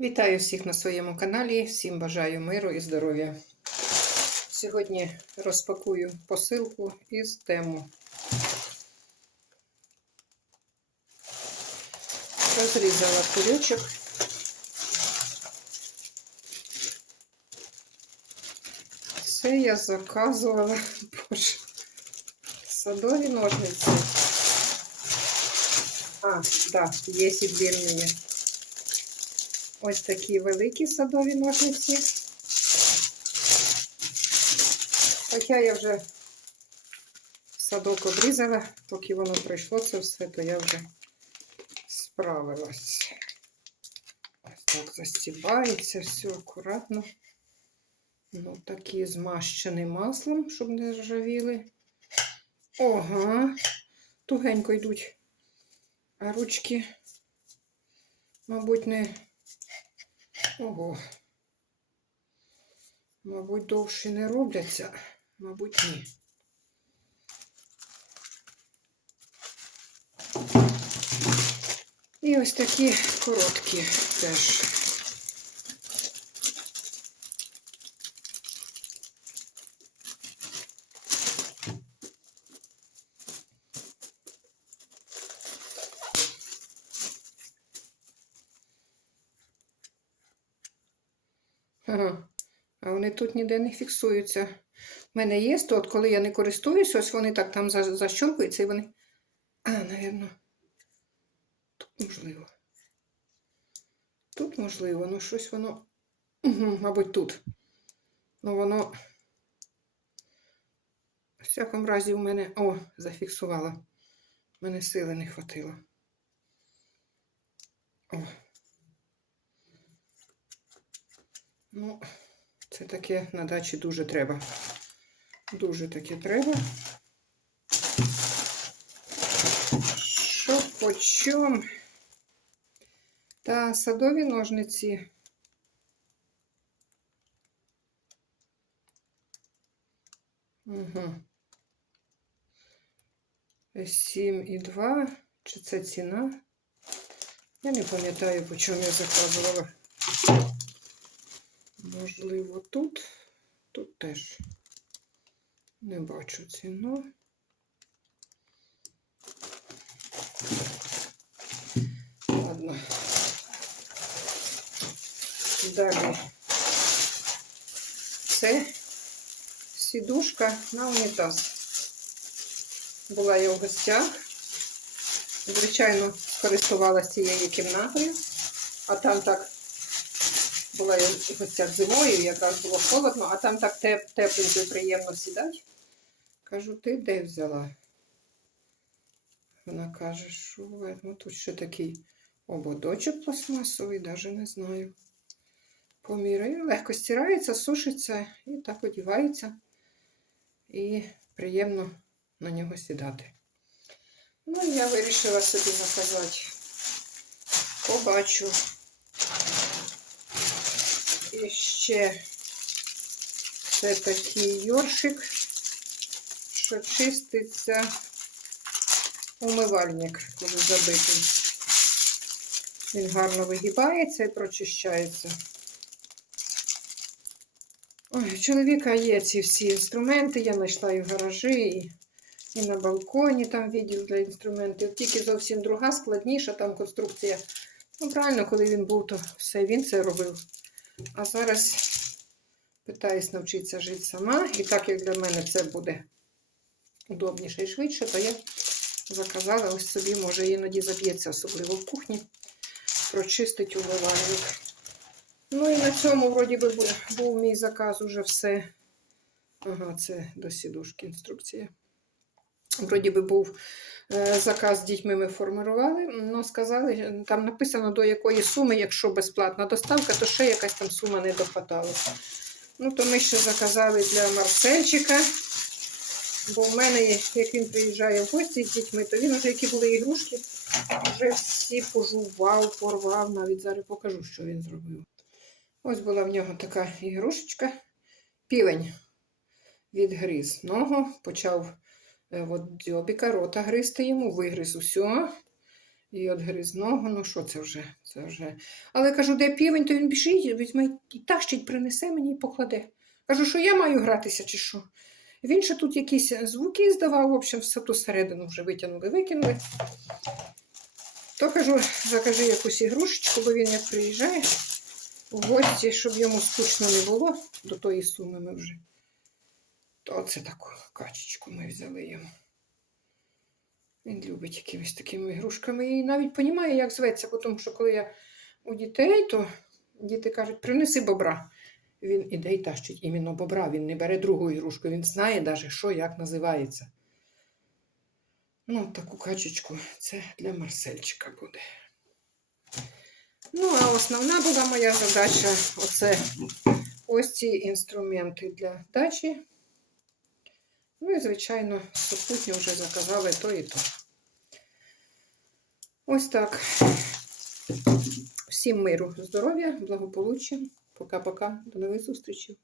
Вітаю всіх на своєму каналі, всім бажаю миру і здоров'я. Сьогодні розпакую посилку із тему. Розрізала кульочок. Це я заказувала, боже, садові ножниці. А, так, є відбірні. Ось такі великі садові ножниці. Хоча я вже садок обрізала, поки воно прийшло це все, то я вже справилась. Ось так застібається, все акуратно. Ну, такі змащені маслом, щоб не ржавіли. Ага, тугенько йдуть. А ручки, мабуть, не. Ого. Мабуть, довше не робляться, мабуть, ні. І ось такі короткі теж. Ага. А вони тут ніде не фіксуються. У мене є, то от коли я не користуюсь, ось вони так там за- защолкуються і вони. А, напевно, тут можливо. Тут можливо, ну щось воно. Угу, мабуть, тут. Ну, воно. В всякому разі, у мене. О, зафіксувала. У мене сили не хватило. О. Ну, це таке на дачі дуже треба. Дуже таке треба. Що по чому? Та садові ножниці. Угу. 7,2. Чи це ціна? Я не пам'ятаю, по чому я заказувала. Можливо, тут. Тут теж не бачу ціну. Ладно. Далі. Це сідушка на унітаз. Була я в гостях. Звичайно, користувалася цією кімнатою, а там так була я в гостях зимою, якраз було холодно, а там так теп тепленько і приємно сідати. Кажу, ти де взяла? Вона каже, що ну, тут ще такий ободочок пластмасовий, навіть не знаю. Поміряю, легко стирається, сушиться і так одівається. І приємно на нього сідати. Ну, я вирішила собі заказати. Побачу. І ще це такий йоршик, що чиститься умивальник, коли забитий. Він гарно вигибається і прочищається. Ой, у чоловіка є ці всі інструменти, я знайшла і в гаражі, і, і на балконі там відділ для інструментів. Тільки зовсім друга, складніша там конструкція. Ну, правильно, коли він був, то все він це робив. А зараз питаюсь навчитися жити сама. І так як для мене це буде удобніше і швидше, то я заказала ось собі, може іноді заб'ється, особливо в кухні, прочистить умивальник. Ну і на цьому, вроді би, був, мій заказ уже все. Ага, це до сідушки інструкція. Вроді би був е, заказ з дітьми ми формували, але сказали, там написано до якої суми, якщо безплатна доставка, то ще якась там сума не дохватала. Ну, то ми ще заказали для Марсельчика. Бо в мене, як він приїжджає в гості з дітьми, то він вже які були ігрушки, вже всі пожував, порвав. Навіть зараз покажу, що він зробив. Ось була в нього така ігрушечка. Півень відгриз ногу, почав от дзьобіка, рота гризти йому, вигриз усе. І від грізного, ну що це вже? Це вже. Але кажу, де півень, то він біжить, візьме і тащить, принесе мені і покладе. Кажу, що я маю гратися чи що. Він ще тут якісь звуки здавав, в общем, все ту середину вже витягнули, викинули. То кажу, закажи якусь ігрушечку, бо він як приїжджає в гості, щоб йому скучно не було, до тої суми ми вже. То це таку качечку ми взяли йому. Він любить якимись такими ігрушками і навіть розуміє, як зветься, бо тому що коли я у дітей, то діти кажуть, принеси бобра. Він іде і тащить іменно бобра, він не бере другу ігрушку, він знає навіть, що як називається. Ну, таку качечку це для Марсельчика буде. Ну, а основна була моя задача оце ось ці інструменти для дачі. Ну і, звичайно, супутньо вже заказали то і то. Ось так. Всім миру, здоров'я, благополуччя. Пока-пока. До нових зустрічей.